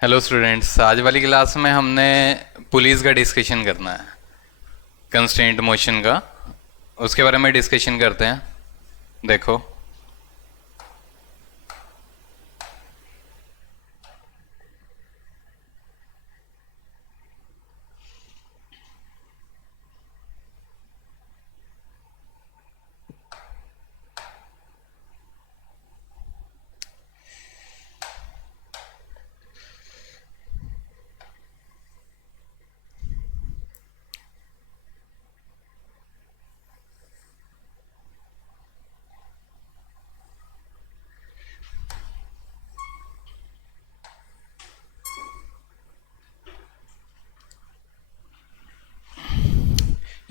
Hello students, आज वाली class में हमने पुलिस का डिस्कशन करना है। कंस्ट्रेंट मोशन का, उसके बारे में डिस्कशन करते हैं। देखो,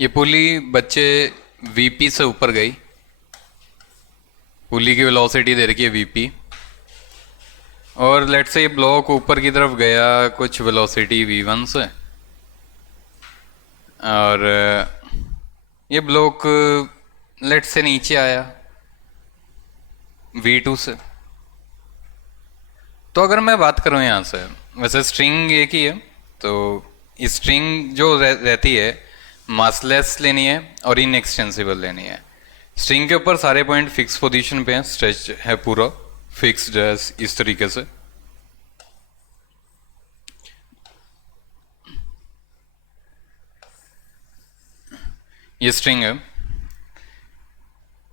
ये पुली बच्चे वीपी से ऊपर गई। पुली की वेलोसिटी दे रखी है वीपी, और लेट से ये ब्लॉक ऊपर की तरफ गया कुछ वेलोसिटी वी1 से, और ये ब्लॉक लेट से नीचे आया वी2 से। तो अगर मैं बात करूं यहाँ से, वैसे स्ट्रिंग एक ही है, तो स्ट्रिंग जो रहती है मासलेस लेनी है और इनएक्सटेंसिबल लेनी है। स्ट्रिंग के ऊपर सारे पॉइंट फिक्स पोजीशन पे हैं, स्ट्रेच है पूरा फिक्स्ड है इस तरीके से। ये स्ट्रिंग है।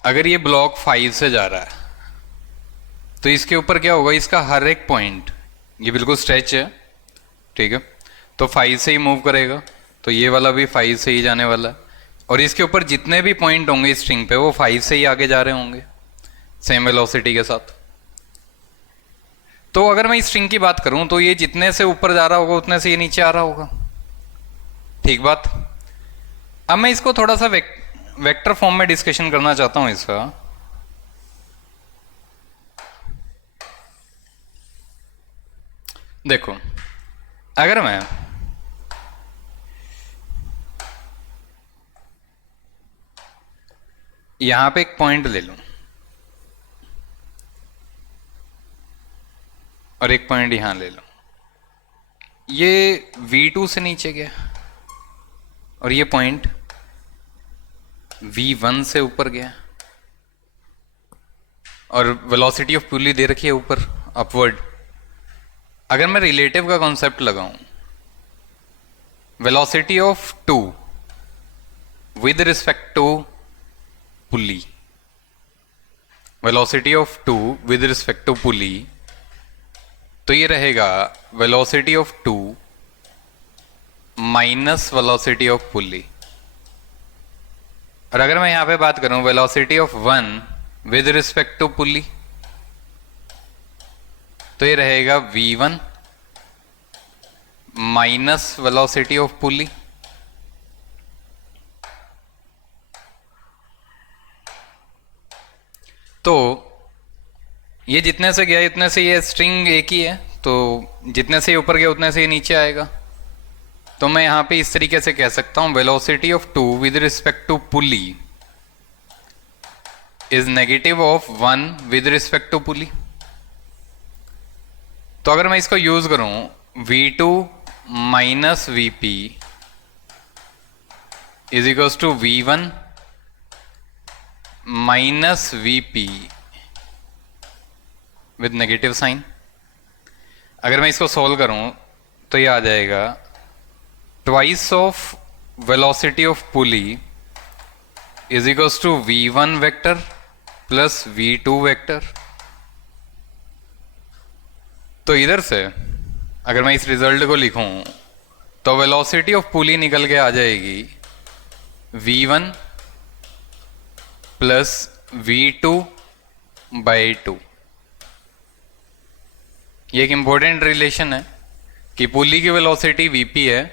अगर ये ब्लॉक 5 से जा रहा है तो इसके ऊपर क्या होगा, इसका हर एक पॉइंट, ये बिल्कुल स्ट्रेच है, ठीक है, तो 5 से ही मूव करेगा, तो ये वाला भी 5 से ही जाने वाला है। और इसके ऊपर जितने भी पॉइंट होंगे स्ट्रिंग पे वो 5 से ही आगे जा रहे होंगे सेम वेलोसिटी के साथ। तो अगर मैं इस स्ट्रिंग की बात करूं तो ये जितने से ऊपर जा रहा होगा उतने से ये नीचे आ रहा होगा। ठीक बात। अब मैं इसको थोड़ा सा वेक्टर फॉर्म में डिस्कशन करना चाहता हूं इसका। देखो, अगर मैं यहां पे एक पॉइंट ले लूं और एक पॉइंट यहां ले लूं, ये V2 से नीचे गया और ये पॉइंट V1 से ऊपर गया, और वेलोसिटी ऑफ पुली दे रखी है ऊपर अपवर्ड। अगर मैं रिलेटिव का कॉन्सेप्ट लगाऊं, velocity of 2 with respect to pulley, velocity of 2 with respect to pulley, तो ये रहेगा velocity of 2 minus velocity of pulley. और अगर मैं यहां पे बात करूं velocity of 1 with respect to pulley, तो ये रहेगा V1 माइनस वेलोसिटी ऑफ पुली। तो ये जितने से गया इतने से, ये स्ट्रिंग एक ही है, तो जितने से ऊपर गया उतने से ये नीचे आएगा। तो मैं यहां पे इस तरीके से कह सकता हूं velocity of 2 with respect to pulley is negative of 1 with respect to pulley. तो अगर मैं इसको यूज करूं V2 minus VP is equals to V1 minus VP with negative sign, अगर मैं इसको सोल्व करूं तो ये आ जाएगा twice of velocity of pulley is equals to V1 vector plus V2 vector. तो इधर से अगर मैं इस रिजल्ट को लिखूं तो वेलोसिटी ऑफ पुली निकल के आ जाएगी V1 प्लस V2 बाई 2। ये एक इंपॉर्टेंट रिलेशन है कि पुली की वेलोसिटी Vp है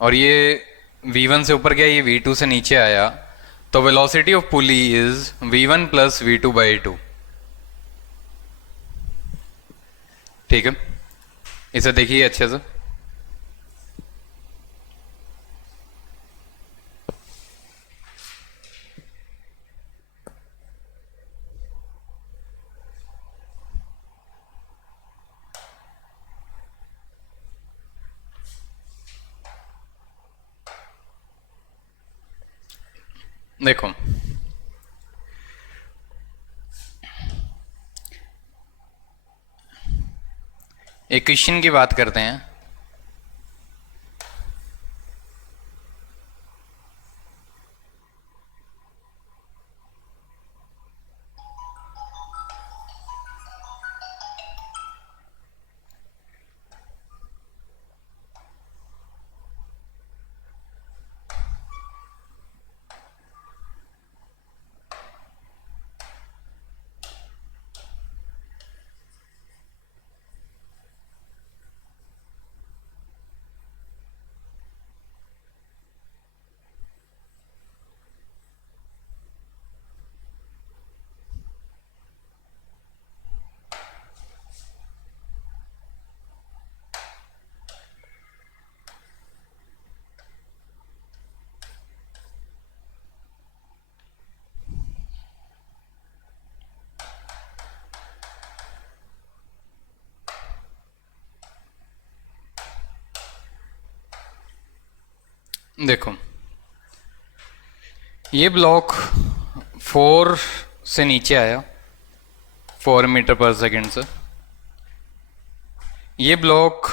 और ये V1 से ऊपर गया, ये V2 से नीचे आया, तो velocity of pulley is V1 plus V2 by 2। ठीक है, इसे देखिए अच्छे से। देखो एक क्वेश्चन की बात करते हैं। देखो ये ब्लॉक 4 से नीचे आया, 4 मीटर पर सेकेंड से। ये ब्लॉक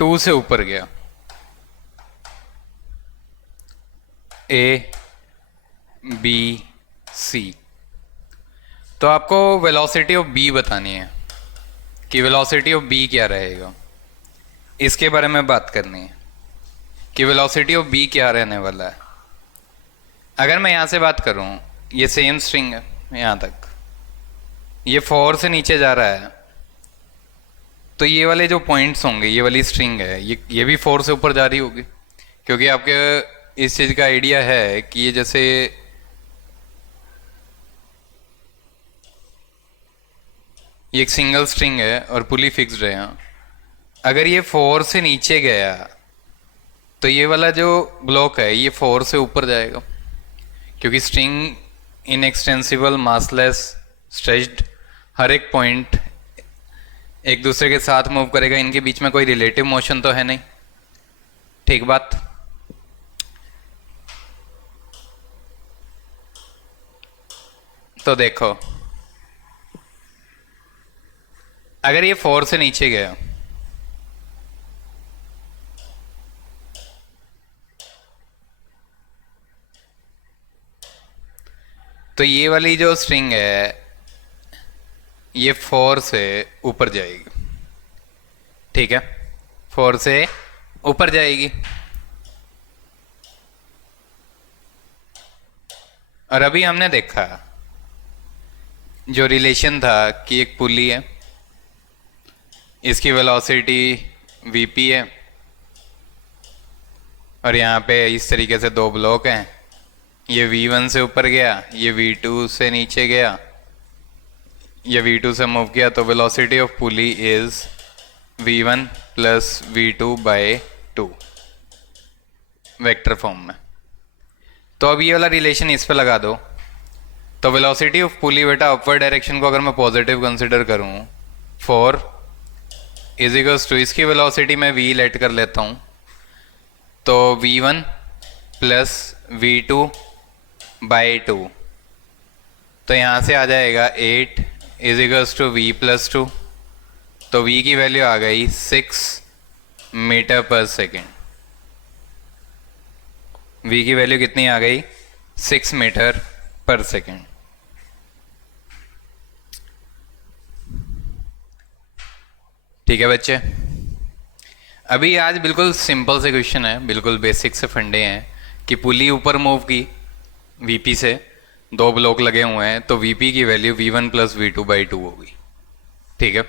2 से ऊपर गया, ए बी सी। तो आपको वेलोसिटी ऑफ बी बतानी है कि वेलोसिटी ऑफ बी क्या रहेगा, इसके बारे में बात करनी है कि वेलोसिटी ऑफ बी क्या रहने वाला है। अगर मैं यहाँ से बात करूँ, ये सेम स्ट्रिंग है यहाँ तक, ये 4 से नीचे जा रहा है, तो ये वाले जो पॉइंट्स होंगे, ये वाली स्ट्रिंग है, ये भी 4 से ऊपर जा रही होगी, क्योंकि आपके इस चीज़ का आइडिया है कि ये जैसे ये एक सिंगल स्ट्रिंग है और पुली फिक्स्ड है यहाँ। अगर ये 4 से नीचे गया तो ये वाला जो ब्लॉक है ये 4 से ऊपर जाएगा, क्योंकि स्ट्रिंग इनएक्सटेंसिबल, मासलेस, स्ट्रेच्ड, हर एक पॉइंट एक दूसरे के साथ मूव करेगा, इनके बीच में कोई रिलेटिव मोशन तो है नहीं। ठीक बात। तो देखो अगर ये 4 से नीचे गया तो ये वाली जो स्ट्रिंग है ये 4 से ऊपर जाएगी। ठीक है, 4 से ऊपर जाएगी। और अभी हमने देखा जो रिलेशन था कि एक पुली है, इसकी वेलोसिटी वीपी है, और यहाँ पे इस तरीके से दो ब्लॉक हैं, ये v1 से ऊपर गया, ये v2 से नीचे गया, ये v2 से मूव किया, तो velocity of pulley is v1 plus v2 by 2 vector form में। तो अब ये वाला रिलेशन इस पे लगा दो, तो वेलोसिटी ऑफ पुली बेटा अपवर्ड डायरेक्शन को अगर मैं पॉजिटिव कंसिडर करूं, 4 इज इक्वल्स टू, इसकी वेलोसिटी मैं v लेट कर लेता हूं, तो v1 प्लस v2 बाय 2, तो यहाँ से आ जाएगा 8 is equals to v plus 2, तो v की वैल्यू आ गई 6 मीटर पर सेकेंड। v की वैल्यू कितनी आ गई? 6 मीटर पर सेकेंड। ठीक है बच्चे, अभी आज बिल्कुल सिंपल से क्वेश्चन है, बिल्कुल बेसिक से फंडे हैं कि पुली ऊपर मूव की वीपी से, दो ब्लॉक लगे हुए हैं, तो वीपी की value v1 plus v2 by 2 होगी। ठीक है,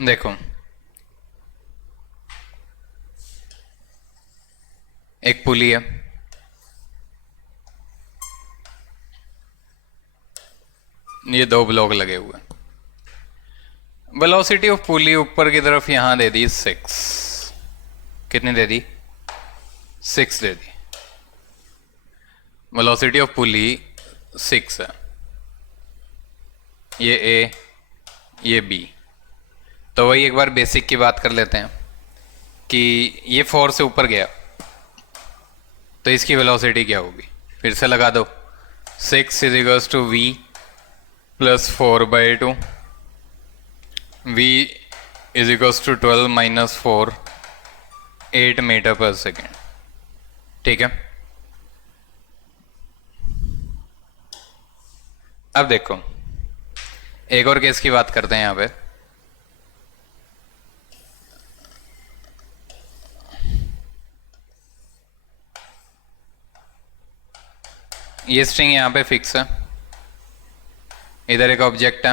देखो एक पुली है, ये दो ब्लॉक लगे हुए हैं, वेलोसिटी ऑफ पुली ऊपर की तरफ यहां दे दी 6, कितनी दे दी? 6 दे दी। वेलोसिटी ऑफ पुली 6 है, ये ए, ये बी। तो वही एक बार बेसिक की बात कर लेते हैं कि ये 4 से ऊपर गया तो इसकी वेलोसिटी क्या होगी। फिर से लगा दो, 6 is equals to v plus 4/2, v is equals to 12 minus 4, 8 metre पर सेकेंड। ठीक है, अब देखो एक और केस की बात करते हैं यहां पे। ये स्ट्रिंग यहां पे फिक्स है, इधर एक ऑब्जेक्ट है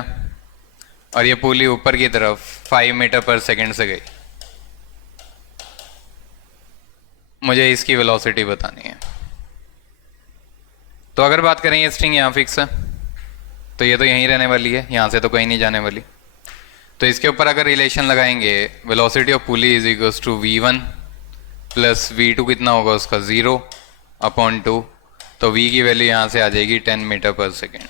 और ये पुली ऊपर की तरफ 5 मीटर पर सेकेंड से गई। मुझे इसकी वेलोसिटी बतानी है। तो अगर बात करें ये स्ट्रिंग यहाँ फिक्स है तो ये तो यहीं रहने वाली है, यहाँ से तो कहीं नहीं जाने वाली। तो इसके ऊपर अगर रिलेशन लगाएंगे, velocity of pulley is equals to v1 plus v2 कितना होगा उसका 0/2। तो v की वैल्यू यहाँ से आ जाएगी 10 मीटर पर सेकेंड,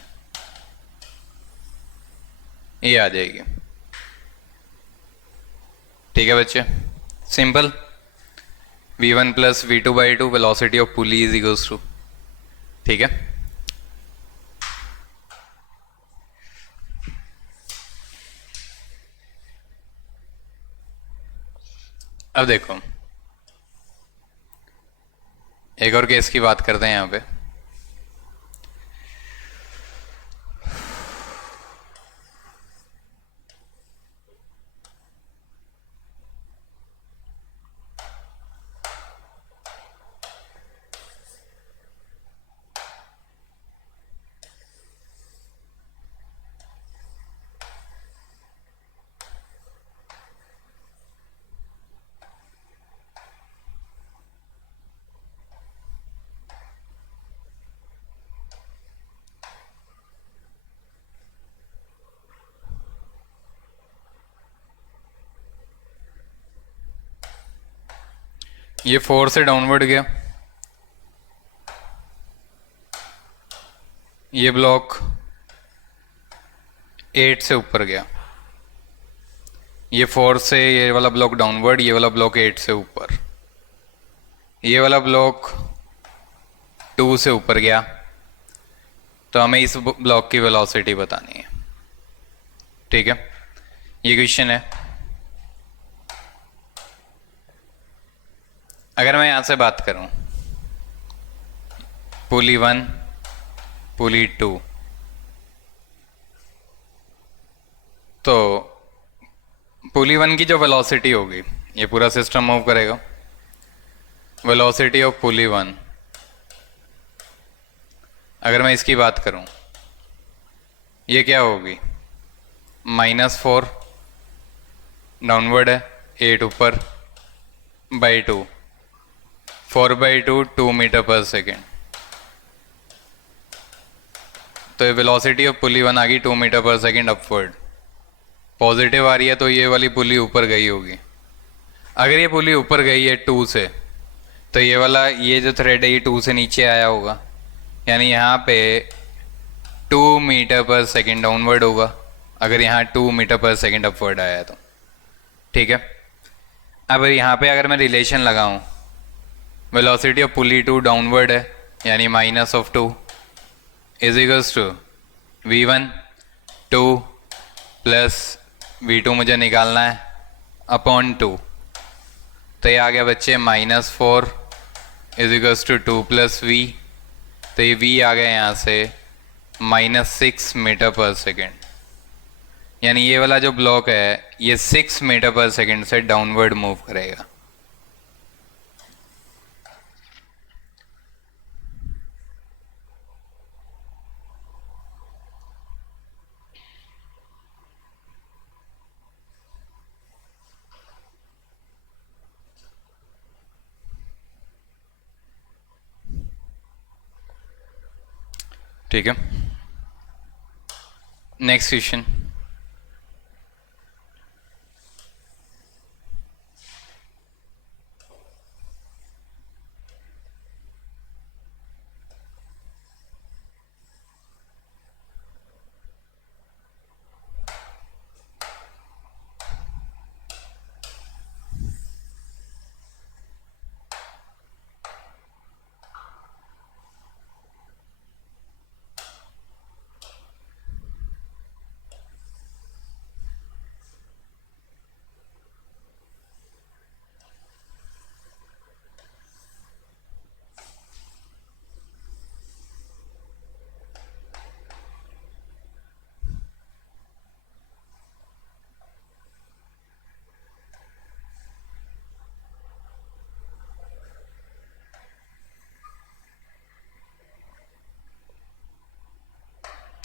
ये आ जाएगी। ठीक है बच्चे, simple. v1 plus v2/2 velocity of pulley is equals to, ठीक है। अब देखो एक और केस की बात करते हैं यहाँ पे। ये 4 से डाउनवर्ड गया, ये ब्लॉक 8 से ऊपर गया, ये 4 से ये वाला ब्लॉक डाउनवर्ड, ये वाला ब्लॉक 8 से ऊपर, ये वाला ब्लॉक 2 से ऊपर गया। तो हमें इस ब्लॉक की वेलोसिटी बतानी है। ठीक है, ये क्वेश्चन है। अगर मैं यहां से बात करूं पुली 1, पुली 2, तो पुली 1 की जो वेलोसिटी होगी, ये पूरा सिस्टम मूव करेगा, वेलोसिटी ऑफ पुली 1, अगर मैं इसकी बात करूं, ये क्या होगी, -4 डाउनवर्ड है, 8 ऊपर, बाई 2, 4/2 2 मीटर पर सेकेंड। तो ये वेलोसिटी ऑफ पुली 1 आ गई 2 मीटर पर सेकेंड अपवर्ड। पॉजिटिव आ रही है तो ये वाली पुली ऊपर गई होगी। अगर ये पुली ऊपर गई है 2 से, तो ये वाला ये जो थ्रेड है ये 2 से नीचे आया होगा, यानी यहाँ पे 2 मीटर पर सेकेंड डाउनवर्ड होगा, अगर यहाँ 2 मीटर पर सेकेंड अपवर्ड आया तो। ठीक है, अब यहाँ पे अगर मैं रिलेशन लगाऊं, वेलोसिटी ऑफ पुली 2 डाउनवर्ड है, यानी -2 is equals to v1 2 plus v2 मुझे निकालना है अपॉन 2। तो ये आ गया बच्चे -4 is equals to 2 plus v। तो ये v आ गया यहाँ से -6 मीटर पर सेकेंड, यानी ये वाला जो ब्लॉक है ये 6 मीटर पर सेकेंड से डाउनवर्ड मूव करेगा। ठीक है, नेक्स्ट क्वेश्चन।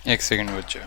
एक सेकंड बच्चे।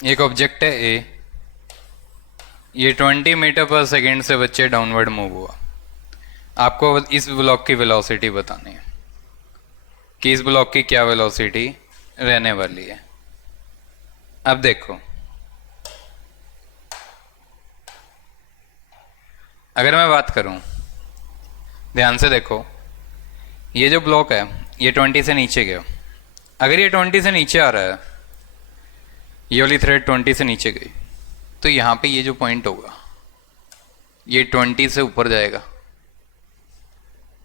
एक ऑब्जेक्ट है ए, ये 20 मीटर पर सेकेंड से बच्चे डाउनवर्ड मूव हुआ। आपको इस ब्लॉक की वेलोसिटी बतानी है कि इस ब्लॉक की क्या वेलोसिटी रहने वाली है। अब देखो, अगर मैं बात करूं, ध्यान से देखो, ये जो ब्लॉक है ये 20 से नीचे गया। अगर ये 20 से नीचे आ रहा है, ये वाली थ्रेड 20 से नीचे गई, तो यहां पे ये जो पॉइंट होगा ये 20 से ऊपर जाएगा।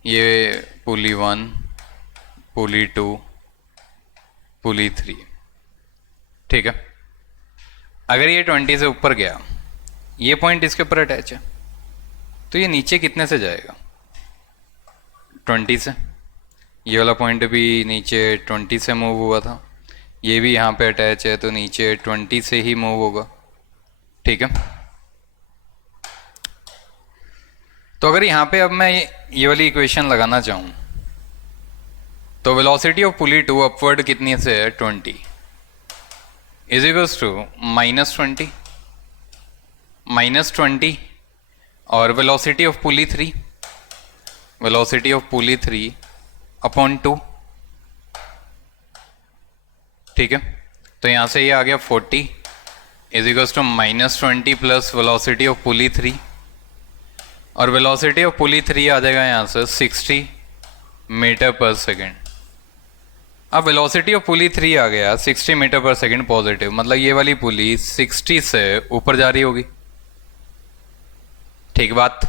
ये पुली 1, पुली 2, पुली 3, ठीक है। अगर ये 20 से ऊपर गया, ये पॉइंट इसके ऊपर अटैच है, तो ये नीचे कितने से जाएगा? 20 से। ये वाला पॉइंट भी नीचे 20 से मूव हुआ था, ये भी यहाँ पे अटैच है, तो नीचे 20 से ही मूव होगा, ठीक है। तो अगर यहाँ पे अब मैं ये वाली इक्वेशन लगाना चाहूँ, तो वेलोसिटी ऑफ पुली 2 अपवर्ड कितनी से है? 20 इज इक्वल्स टू -20 -20, और velocity of pulley 3, velocity of pulley 3 upon 2, ठीक है। तो यहां से ये आ गया 40 is equals to -20 plus velocity of pulley 3, और वेलोसिटी ऑफ पुली 3 आ जाएगा यहां से 60 मीटर पर सेकेंड। अब वेलोसिटी ऑफ पुली 3 आ गया 60 मीटर पर सेकेंड पॉजिटिव, मतलब ये वाली पुली 60 से ऊपर जा रही होगी, ठीक बात।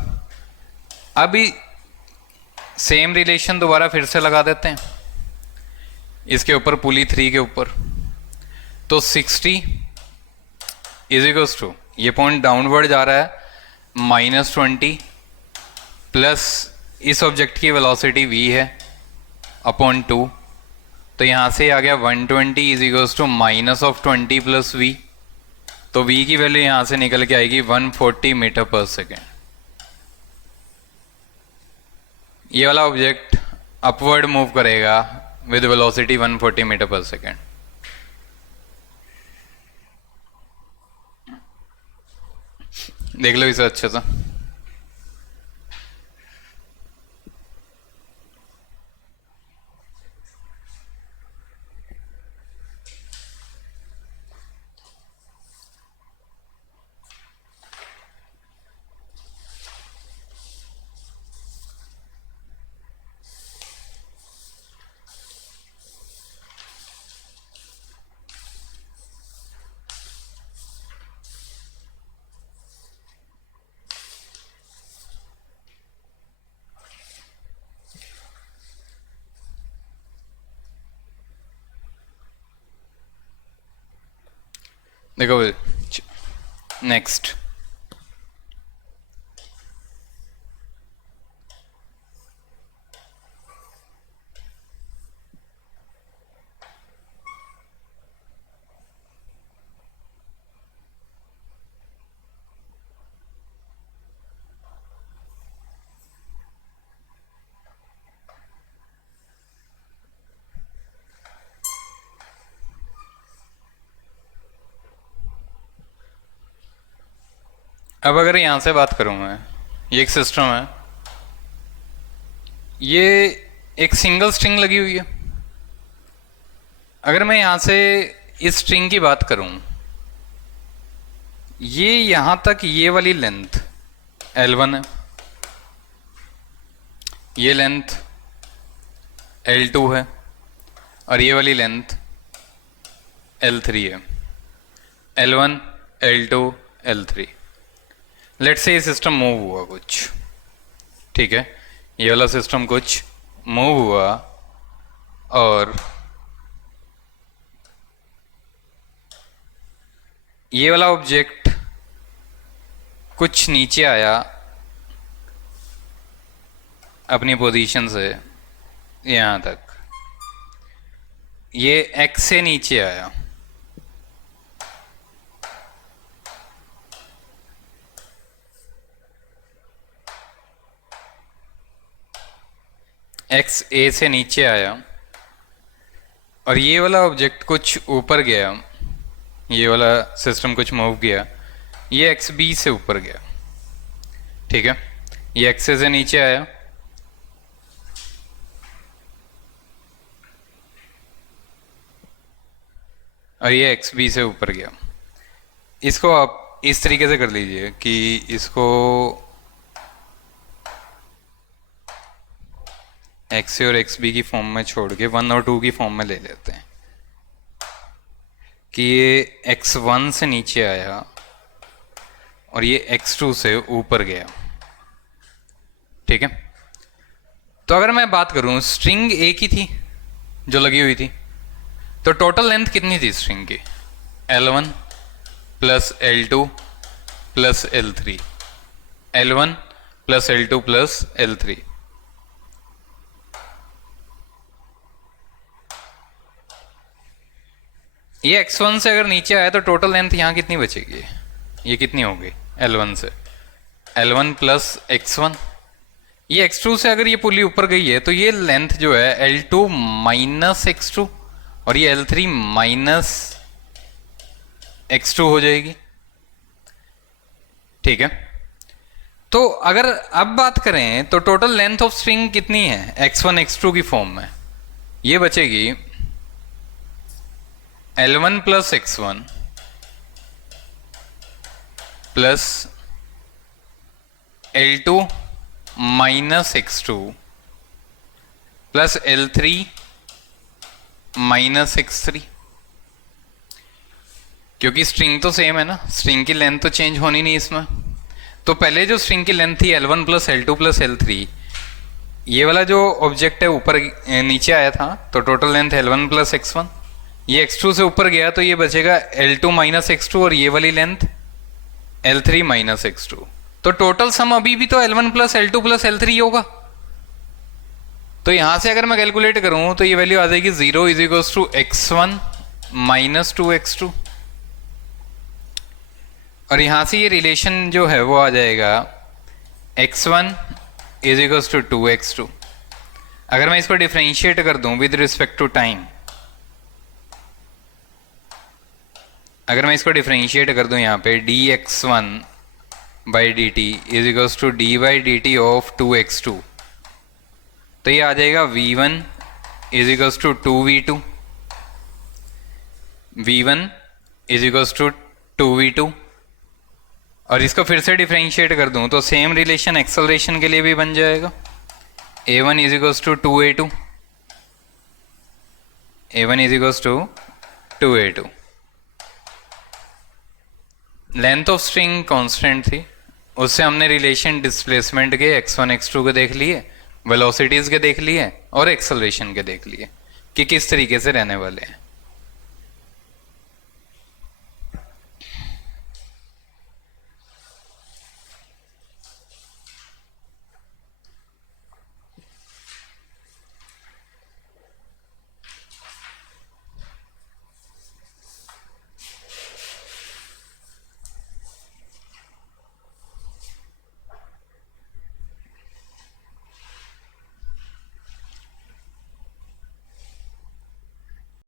अभी सेम रिलेशन दोबारा फिर से लगा देते हैं इसके ऊपर, पुली 3 के ऊपर। तो 60 इज इक्वल्स टू, ये पॉइंट डाउनवर्ड जा रहा है, -20 प्लस इस ऑब्जेक्ट की वेलोसिटी v है अपॉन 2, तो यहां से आ गया 120 is equals to -20 plus v, तो v की वैल्यू यहां से निकल के आएगी 140 मीटर पर सेकेंड। ये वाला ऑब्जेक्ट अपवर्ड मूव करेगा विद वेलोसिटी 140 मीटर पर सेकेंड। देख लो इसे अच्छे से। देखो नेक्स्ट, अब अगर यहाँ से बात करूँ मैं, ये एक सिस्टम है, ये एक सिंगल स्ट्रिंग लगी हुई है। अगर मैं यहाँ से इस स्ट्रिंग की बात करूँ, ये यहाँ तक ये वाली लेंथ L1 है, ये लेंथ L2 है, और ये वाली लेंथ L3 है। L1, L2, L3। लेट से ये सिस्टम मूव हुआ कुछ, ठीक है, ये वाला सिस्टम कुछ मूव हुआ और ये वाला ऑब्जेक्ट कुछ नीचे आया अपनी पोजीशन से यहाँ तक, ये x से नीचे आया, x a से नीचे आया, और ये वाला ऑब्जेक्ट कुछ ऊपर गया, ये वाला सिस्टम कुछ मूव किया, ये एक्स बी से ऊपर गया, ठीक है, ये एक्स से नीचे आया, और ये एक्स बी से ऊपर गया। इसको आप इस तरीके से कर लीजिए कि इसको एक्स ए और एक्स बी की फॉर्म में छोड़ के 1 और 2 की फॉर्म में ले लेते हैं कि ये x1 से नीचे आया और ये x2 से ऊपर गया, ठीक है। तो अगर मैं बात करूं, स्ट्रिंग एक ही थी जो लगी हुई थी, तो टोटल लेंथ कितनी थी स्ट्रिंग की? L1 plus L2 plus L3, L1 plus L2 plus L3। ये x1 से अगर नीचे आया तो टोटल लेंथ यहाँ कितनी बचेगी? ये कितनी होगी L1 से? L1 plus x1। ये x2 से अगर ये पुली ऊपर गई है तो ये लेंथ जो है L2 माइनस x2 और ये L3 माइनस x2 हो जाएगी, ठीक है। तो अगर अब बात करें तो टोटल लेंथ ऑफ स्ट्रिंग कितनी है x1 x2 की फॉर्म में? ये बचेगी L1 plus x1 plus L2 minus x2 plus L3 minus x3। क्योंकि स्ट्रिंग तो सेम है ना, स्ट्रिंग की लेंथ तो चेंज होनी नहीं इसमें। तो पहले जो स्ट्रिंग की लेंथ थी L1 plus L2 plus L3, ये वाला जो ऑब्जेक्ट है ऊपर नीचे आया था तो total length L1 plus x1, ये x2 से ऊपर गया तो ये बचेगा L2 माइनस x2 और ये वाली लेंथ L3 माइनस x2। तो टोटल सम अभी भी तो L1 plus L2 plus L3 होगा। तो यहां से अगर मैं कैलकुलेट करूं तो ये वैल्यू आ जाएगी 0 is equals to x1 minus 2x2, और यहां से ये रिलेशन जो है वो आ जाएगा x1 is equals to 2x2। अगर मैं इसको डिफरेंशिएट कर दूं विद रिस्पेक्ट टू टाइम, अगर मैं इसको डिफरेंशिएट कर दूं यहाँ पे dx1 by d t is equals to d by d t of 2x2, तो ये आ जाएगा v1 is equals to 2v2, v1 is equals to 2v2। और इसको फिर से डिफरेंशिएट कर दूं तो सेम रिलेशन एक्सेलरेशन के लिए भी बन जाएगा, a1 is equals to 2a2, a1 is equals to 2a2। Length of string constant थी, उससे हमने रिलेशन डिस्प्लेसमेंट के x1 x2 के देख लिए, वेलोसिटीज के देख लिए और एक्सेलरेशन के देख लिए कि किस तरीके से रहने वाले हैं।